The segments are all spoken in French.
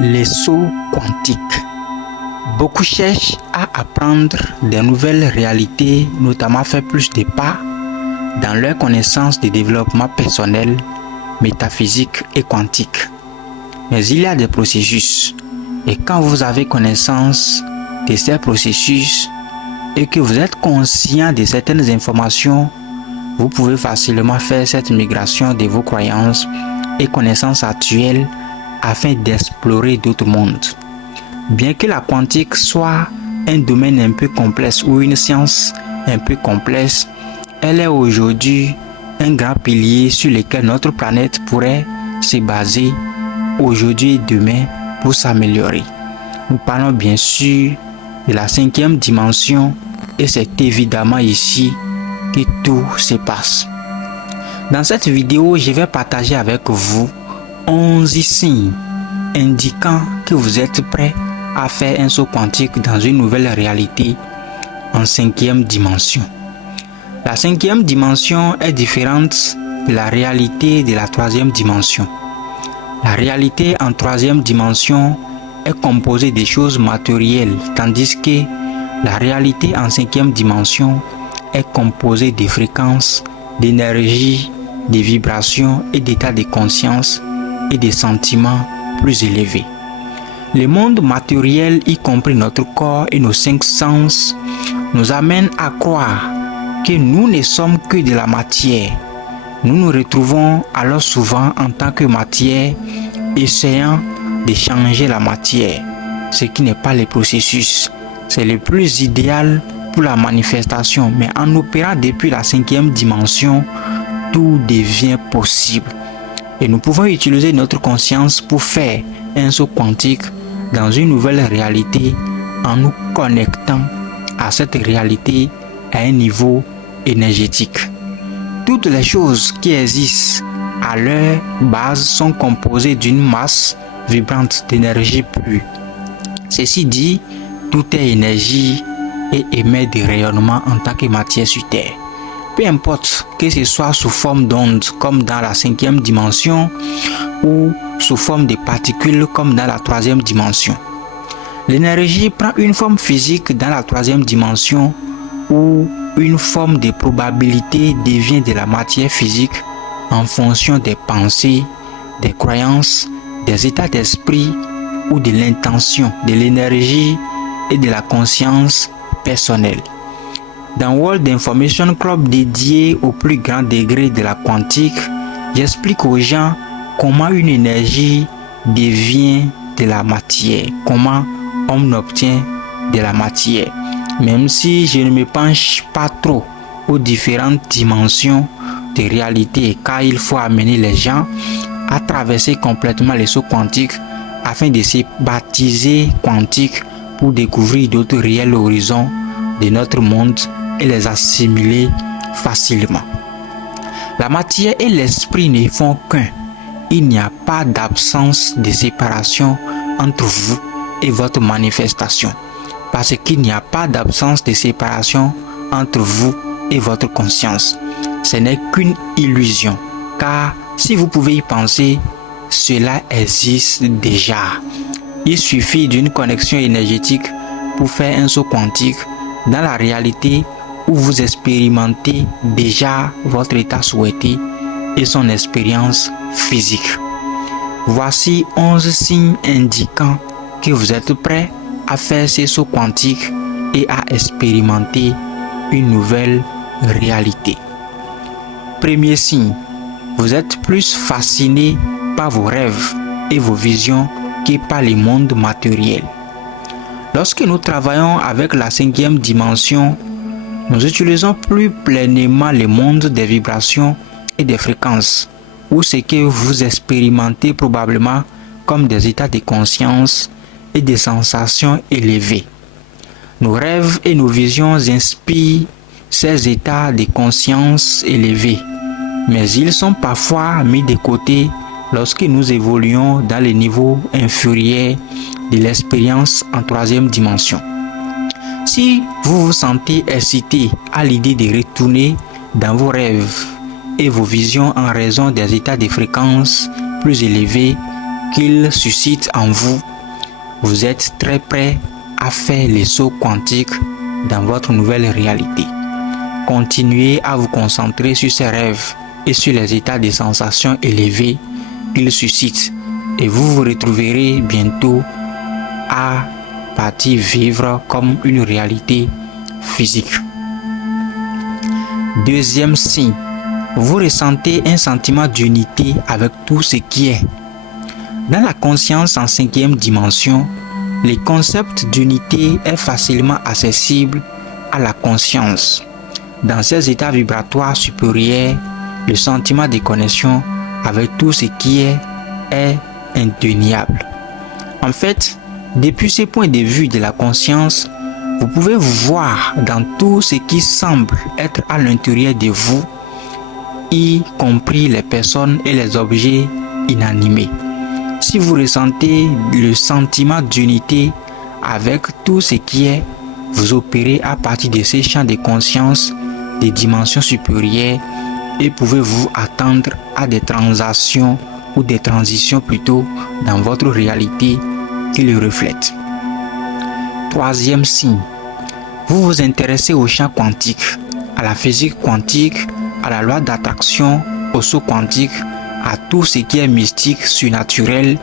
Les sauts quantiques. Beaucoup cherchent à apprendre des nouvelles réalités, notamment faire plus de pas dans leur connaissance de développement personnel, métaphysique et quantique. Mais il y a des processus, et quand vous avez connaissance de ces processus et que vous êtes conscient de certaines informations, vous pouvez facilement faire cette migration de vos croyances et connaissances actuelles afin d'explorer d'autres mondes. Bien que la quantique soit un domaine un peu complexe ou une science un peu complexe, elle est aujourd'hui un grand pilier sur lequel notre planète pourrait se baser aujourd'hui et demain pour s'améliorer. Nous parlons bien sûr de la 5e dimension et c'est évidemment ici que tout se passe. Dans cette vidéo, je vais partager avec vous 11 signes indiquant que vous êtes prêt à faire un saut quantique dans une nouvelle réalité en 5e dimension. La 5e dimension est différente de la réalité de la 3e dimension. La réalité en 3e dimension est composée de choses matérielles, tandis que la réalité en 5e dimension est composée de fréquences, d'énergie, de vibrations et d'états de conscience et de sentiments plus élevés. Le monde matériel, y compris notre corps et nos 5 sens, nous amène à croire que nous ne sommes que de la matière. Nous nous retrouvons alors souvent en tant que matière, essayant de changer la matière, ce qui n'est pas le processus. C'est le plus idéal pour la manifestation, mais en opérant depuis la 5e dimension, tout devient possible. Et nous pouvons utiliser notre conscience pour faire un saut quantique dans une nouvelle réalité en nous connectant à cette réalité à un niveau énergétique. Toutes les choses qui existent à leur base sont composées d'une masse vibrante d'énergie pure. Ceci dit, tout est énergie et émet des rayonnements en tant que matière sur Terre. Peu importe que ce soit sous forme d'ondes comme dans la 5e dimension ou sous forme de particules comme dans la 3e dimension. L'énergie prend une forme physique dans la 3e dimension où une forme de probabilité devient de la matière physique en fonction des pensées, des croyances, des états d'esprit ou de l'intention, de l'énergie et de la conscience personnelle. Dans World Information Club dédié au plus grand degré de la quantique, j'explique aux gens comment une énergie devient de la matière, comment on obtient de la matière. Même si je ne me penche pas trop aux différentes dimensions de réalité, car il faut amener les gens à traverser complètement les sauts quantiques afin de se baptiser quantiques pour découvrir d'autres réels horizons de notre monde et les assimiler facilement. La matière et l'esprit ne font qu'un. Il n'y a pas d'absence de séparation entre vous et votre manifestation, parce qu'il n'y a pas d'absence de séparation entre vous et votre conscience. Ce n'est qu'une illusion, car si vous pouvez y penser, cela existe déjà. Il suffit d'une connexion énergétique pour faire un saut quantique dans la réalité où vous expérimentez déjà votre état souhaité et son expérience physique. Voici 11 signes indiquant que vous êtes prêt à faire ces sauts quantiques et à expérimenter une nouvelle réalité. Premier signe, vous êtes plus fasciné par vos rêves et vos visions que par le monde matériel. Lorsque nous travaillons avec la 5e dimension, nous utilisons plus pleinement le monde des vibrations et des fréquences, ou ce que vous expérimentez probablement comme des états de conscience et des sensations élevées. Nos rêves et nos visions inspirent ces états de conscience élevés, mais ils sont parfois mis de côté lorsque nous évoluons dans les niveaux inférieurs de l'expérience en 3e dimension. Si vous vous sentez excité à l'idée de retourner dans vos rêves et vos visions en raison des états de fréquence plus élevés, qu'il suscite en vous, vous êtes très prêt à faire les sauts quantiques dans votre nouvelle réalité. Continuez à vous concentrer sur ces rêves et sur les états de sensations élevés qu'ils suscitent et vous vous retrouverez bientôt à partir vivre comme une réalité physique. Deuxième signe, vous ressentez un sentiment d'unité avec tout ce qui est. Dans la conscience en 5e dimension, le concept d'unité est facilement accessible à la conscience. Dans ces états vibratoires supérieurs, le sentiment de connexion avec tout ce qui est indéniable. En fait, depuis ce point de vue de la conscience, vous pouvez vous voir dans tout ce qui semble être à l'intérieur de vous, y compris les personnes et les objets inanimés. Si vous ressentez le sentiment d'unité avec tout ce qui est, vous opérez à partir de ces champs de conscience des dimensions supérieures et pouvez vous attendre à des transactions ou des transitions plutôt dans votre réalité qui le reflète. Troisième signe, vous vous intéressez au champ quantique, à la physique quantique, à la loi d'attraction, au saut quantique, à tout ce qui est mystique, surnaturel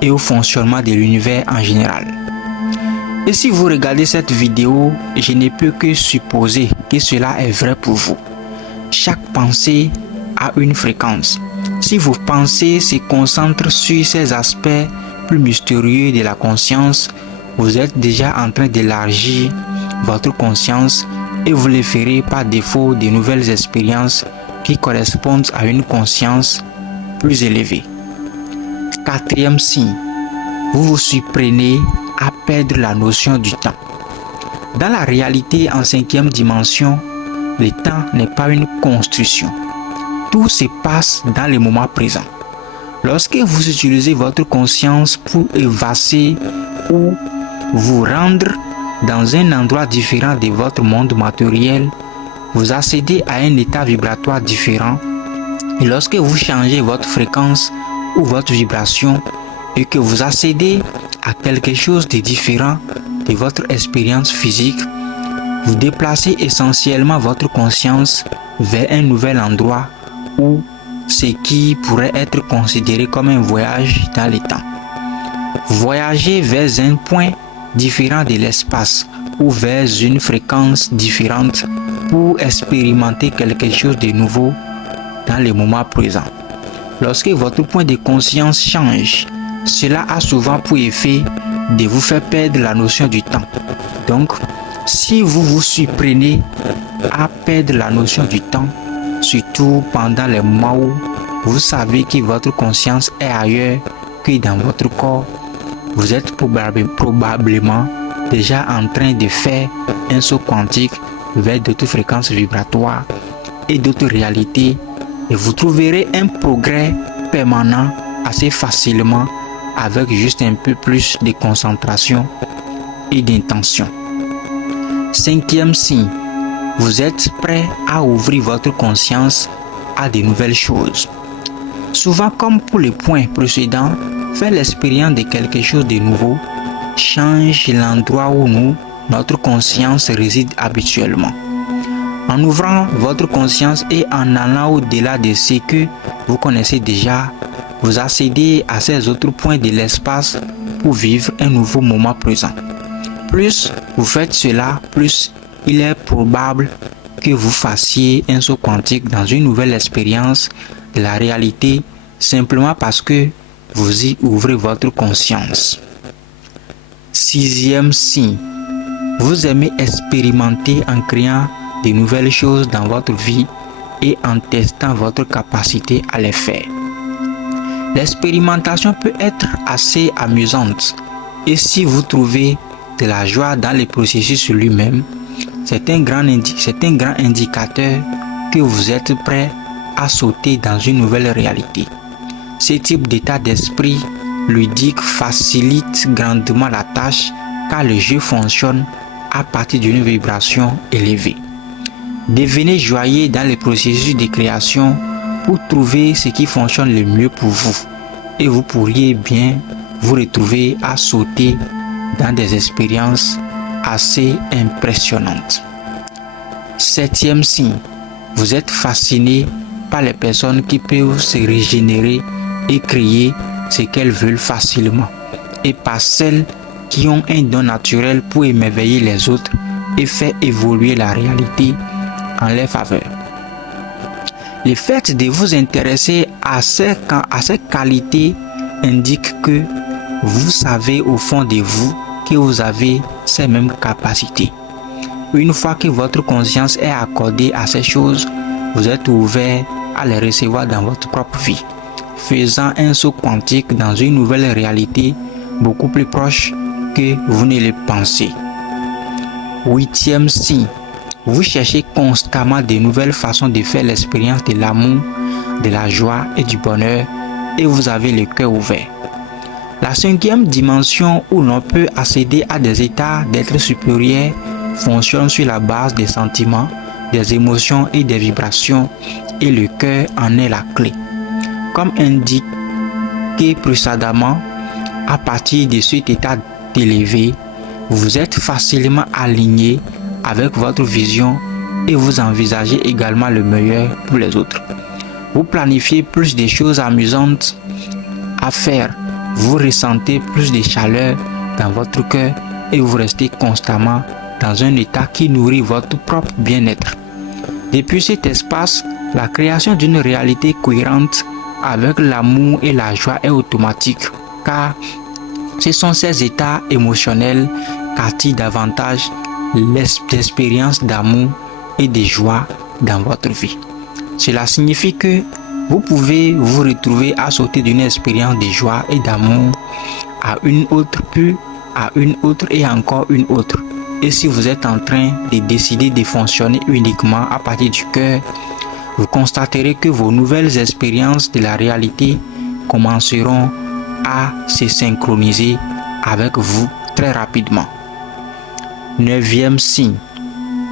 et au fonctionnement de l'univers en général. Et si vous regardez cette vidéo, je ne peux que supposer que cela est vrai pour vous. Chaque pensée a une fréquence. Si vos pensées se concentrent sur ces aspects plus mystérieux de la conscience, vous êtes déjà en train d'élargir votre conscience et vous le ferez par défaut de nouvelles expériences qui correspondent à une conscience plus élevée. Quatrième signe, vous vous surprenez à perdre la notion du temps. Dans la réalité en 5e dimension, le temps n'est pas une construction. Tout se passe dans le moment présent. Lorsque vous utilisez votre conscience pour évaser ou vous rendre dans un endroit différent de votre monde matériel, vous accédez à un état vibratoire différent. Et lorsque vous changez votre fréquence ou votre vibration et que vous accédez à quelque chose de différent de votre expérience physique, vous déplacez essentiellement votre conscience vers un nouvel endroit ou ce qui pourrait être considéré comme un voyage dans le temps. Vous voyagez vers un point différent de l'espace ou vers une fréquence différente pour expérimenter quelque chose de nouveau dans le moment présent. Lorsque votre point de conscience change, cela a souvent pour effet de vous faire perdre la notion du temps. Donc, si vous vous surprenez à perdre la notion du temps, surtout pendant les moments où vous savez que votre conscience est ailleurs que dans votre corps, vous êtes probablement déjà en train de faire un saut quantique vers d'autres fréquences vibratoires et d'autres réalités, et vous trouverez un progrès permanent assez facilement avec juste un peu plus de concentration et d'intention. Cinquième signe, vous êtes prêt à ouvrir votre conscience à de nouvelles choses. Souvent, comme pour le point précédent, faire l'expérience de quelque chose de nouveau change l'endroit où notre conscience réside habituellement. En ouvrant votre conscience et en allant au-delà de ce que vous connaissez déjà, vous accédez à ces autres points de l'espace pour vivre un nouveau moment présent. Plus vous faites cela, plus il est probable que vous fassiez un saut quantique dans une nouvelle expérience de la réalité simplement parce que vous y ouvrez votre conscience. Sixième signe, vous aimez expérimenter en créant de nouvelles choses dans votre vie et en testant votre capacité à les faire. L'expérimentation peut être assez amusante et si vous trouvez de la joie dans le processus lui-même, c'est un grand indicateur que vous êtes prêt à sauter dans une nouvelle réalité. Ce type d'état d'esprit ludique facilite grandement la tâche car le jeu fonctionne à partir d'une vibration élevée. Devenez joyeux dans le processus de création pour trouver ce qui fonctionne le mieux pour vous et vous pourriez bien vous retrouver à sauter dans des expériences assez impressionnantes. 7e signe, vous êtes fasciné par les personnes qui peuvent se régénérer et créer ce qu'elles veulent facilement, et par celles qui ont un don naturel pour émerveiller les autres et faire évoluer la réalité en leur faveur. Le fait de vous intéresser à ces qualités indique que vous savez au fond de vous que vous avez ces mêmes capacités. Une fois que votre conscience est accordée à ces choses, vous êtes ouvert à les recevoir dans votre propre vie, faisant un saut quantique dans une nouvelle réalité beaucoup plus proche que vous ne le pensez. 8e signe, vous cherchez constamment de nouvelles façons de faire l'expérience de l'amour, de la joie et du bonheur, et vous avez le cœur ouvert. La 5e dimension où l'on peut accéder à des états d'être supérieurs fonctionne sur la base des sentiments, des émotions et des vibrations, et le cœur en est la clé. Comme indiqué précédemment, à partir de cet état élevé, vous êtes facilement aligné avec votre vision et vous envisagez également le meilleur pour les autres. Vous planifiez plus de choses amusantes à faire, vous ressentez plus de chaleur dans votre cœur et vous restez constamment dans un état qui nourrit votre propre bien-être. Depuis cet espace, la création d'une réalité cohérente avec l'amour et la joie est automatique, car ce sont ces états émotionnels qu'attirent davantage l'expérience d'amour et de joie dans votre vie. Cela signifie que vous pouvez vous retrouver à sauter d'une expérience de joie et d'amour à une autre, puis à une autre et encore une autre. Et si vous êtes en train de décider de fonctionner uniquement à partir du cœur, vous constaterez que vos nouvelles expériences de la réalité commenceront à se synchroniser avec vous très rapidement. 9e signe.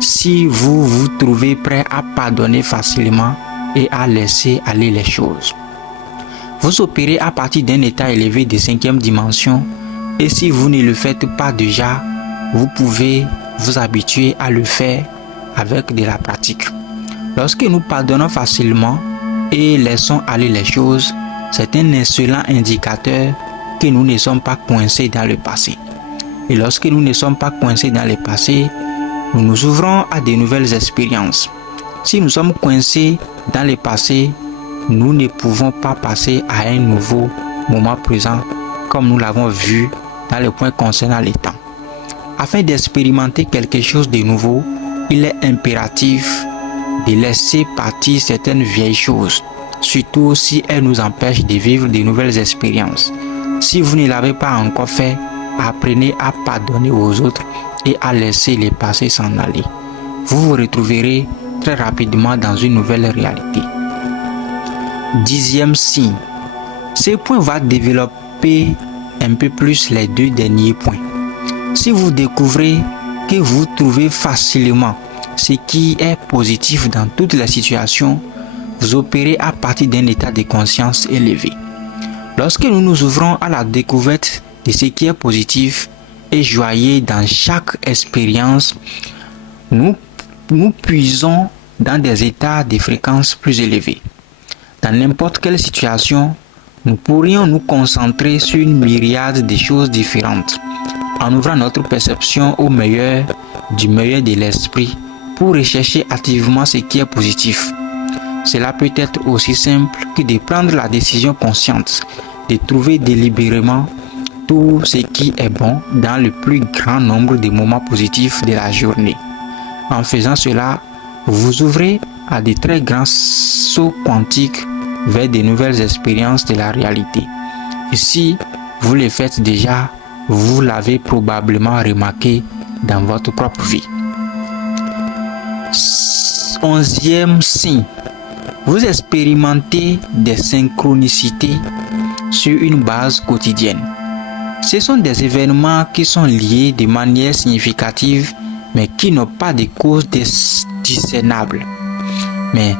Si vous vous trouvez prêt à pardonner facilement et à laisser aller les choses, vous opérez à partir d'un état élevé de 5e dimension, et si vous ne le faites pas déjà, vous pouvez vous habituer à le faire avec de la pratique. Lorsque nous pardonnons facilement et laissons aller les choses, c'est un excellent indicateur que nous ne sommes pas coincés dans le passé. Et lorsque nous ne sommes pas coincés dans le passé, nous nous ouvrons à de nouvelles expériences. Si nous sommes coincés dans le passé, nous ne pouvons pas passer à un nouveau moment présent comme nous l'avons vu dans le point concernant le temps. Afin d'expérimenter quelque chose de nouveau, il est impératif de laisser partir certaines vieilles choses, surtout si elles nous empêchent de vivre de nouvelles expériences. Si vous ne l'avez pas encore fait, apprenez à pardonner aux autres et à laisser le passé s'en aller. Vous vous retrouverez très rapidement dans une nouvelle réalité. 10e signe. Ce point va développer un peu plus les deux derniers points. Si vous découvrez que vous trouvez facilement ce qui est positif dans toutes les situations, vous opérez à partir d'un état de conscience élevé. Lorsque nous nous ouvrons à la découverte de ce qui est positif et joyeux dans chaque expérience, nous puisons dans des états de fréquence plus élevés. Dans n'importe quelle situation, nous pourrions nous concentrer sur une myriade de choses différentes, en ouvrant notre perception au meilleur du meilleur de l'esprit pour rechercher activement ce qui est positif. Cela peut être aussi simple que de prendre la décision consciente de trouver délibérément tout ce qui est bon dans le plus grand nombre de moments positifs de la journée. En faisant cela, vous vous ouvrez à de très grands sauts quantiques vers de nouvelles expériences de la réalité. Et si vous le faites déjà, vous l'avez probablement remarqué dans votre propre vie. 11e signe. Vous expérimentez des synchronicités sur une base quotidienne. Ce sont des événements qui sont liés de manière significative, mais qui n'ont pas de cause discernables. Mais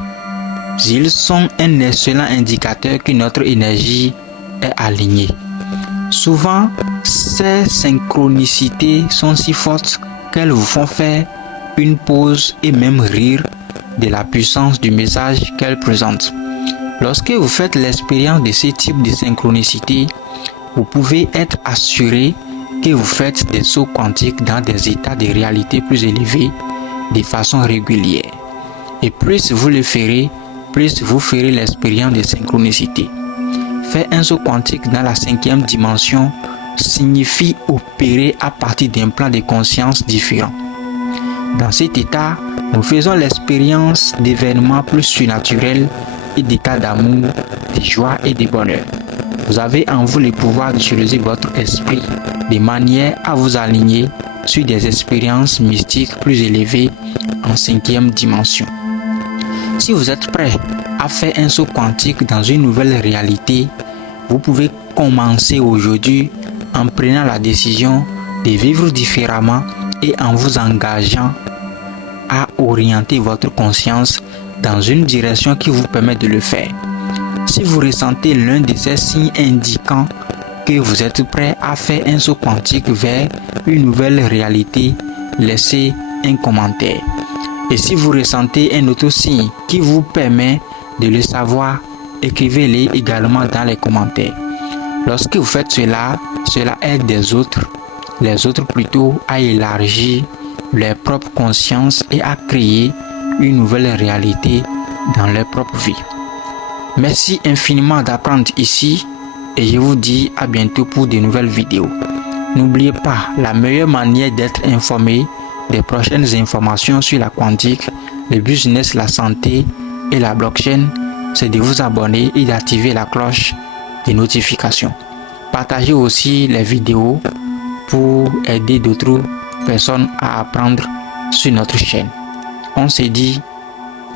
ils sont un excellent indicateur que notre énergie est aligné. Souvent, ces synchronicités sont si fortes qu'elles vous font faire une pause et même rire de la puissance du message qu'elles présentent. Lorsque vous faites l'expérience de ce type de synchronicité, vous pouvez être assuré que vous faites des sauts quantiques dans des états de réalité plus élevés de façon régulière. Et plus vous le ferez, plus vous ferez l'expérience de synchronicité. Faire un saut quantique dans la 5e dimension signifie opérer à partir d'un plan de conscience différent. Dans cet état, nous faisons l'expérience d'événements plus surnaturels et d'états d'amour, de joie et de bonheur. Vous avez en vous le pouvoir d'utiliser votre esprit de manière à vous aligner sur des expériences mystiques plus élevées en 5e dimension. Si vous êtes prêt à faire un saut quantique dans une nouvelle réalité, vous pouvez commencer aujourd'hui en prenant la décision de vivre différemment et en vous engageant à orienter votre conscience dans une direction qui vous permet de le faire. Si vous ressentez l'un de ces signes indiquant que vous êtes prêt à faire un saut quantique vers une nouvelle réalité, laissez un commentaire. Et si vous ressentez un autre signe qui vous permet de le savoir, écrivez-le également dans les commentaires. Lorsque vous faites cela, cela aide les autres plutôt à élargir leur propre conscience et à créer une nouvelle réalité dans leur propre vie. Merci infiniment d'apprendre ici et je vous dis à bientôt pour de nouvelles vidéos. N'oubliez pas, la meilleure manière d'être informé des prochaines informations sur la quantique, le business, la santé et la blockchain, c'est de vous abonner et d'activer la cloche de notification. Partagez aussi les vidéos pour aider d'autres personnes à apprendre sur notre chaîne. On se dit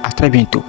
à très bientôt.